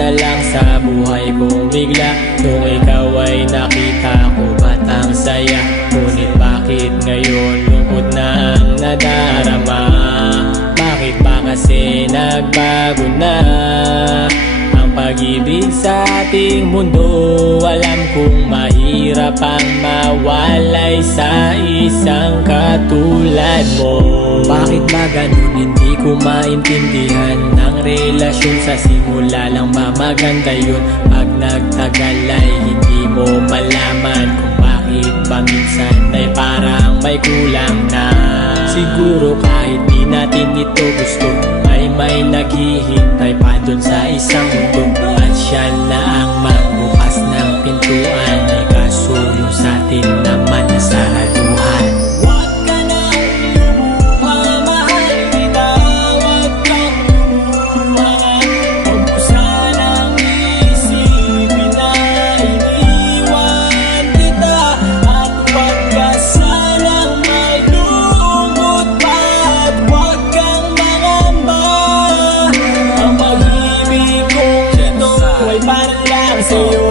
na lang sa buhay kong bigla. Nung ikaw ay nakita ko, ba't ang saya? Ngunit bakit ngayon lungkot na ang nadarama? Bakit ba kasi nagbago na ang pag-ibig sa ating mundo? Alam kong mahirap ang mawalay sa isang katulad mo. Bakit ba ganun? Hindi ko maintindihan. Ang relasyon sa simula lang ba maganda yun? Pag nagtagal ay hindi mo malaman kung bakit ba minsan ay parang may kulang na. Siguro kahit di natin ito gusto, ay may naghihintay pa dun sa isang mundo. At siya na ang magbukas ng pintuan, ay kaso yung sa atin naman nasaraduhan. Huwag ka na lumuha, mahal kita. Huwag kang lumuha, huwag mo sanang isipin na iniwan kita. At huwag ka sanang malungkot pa, at huwag kang mangamba. Ang pag-ibig kong ito ay para lang sa'yo.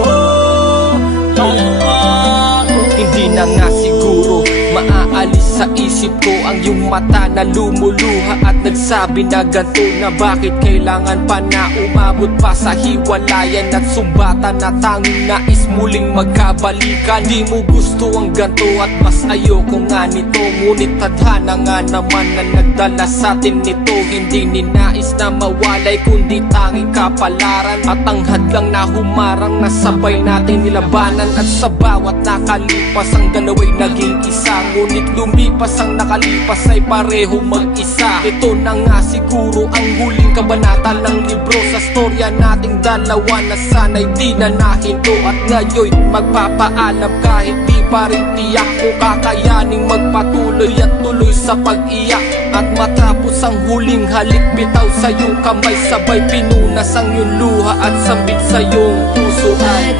Hindi na nga siguro maaalis sa isip ko ang iyong mata na lumuluha at nagsabi na ganito na bakit kailangan pa na umabot pa sa hiwalayan at sumbatan na tanging nais muling magkabalikan. Di mo gusto ang ganito at mas ayoko nga nito, ngunit tadhana nga naman na nagdala sa atin nito. Hindi ninais na mawalay kundi tanging kapalaran at ang hadlang na humarang na sabay natin nilabanan. At sa bawat nakalipas ang dalawa'y naging isa, ngunit lumipas ang nakalipas ay pareho mag-isa. Ito na nga siguro ang huling kabanata ng libro sa storya nating dalawa na sana'y di na nahinto. At ngayon magpapaalam kahit di pa rin tiyak ko kakayaning magpatuloy at tuloy sa pag-iyak. At matapos ang huling halik, bitaw sa iyong kamay, sabay pinunas ang iyong luha at sambit sa iyong puso ay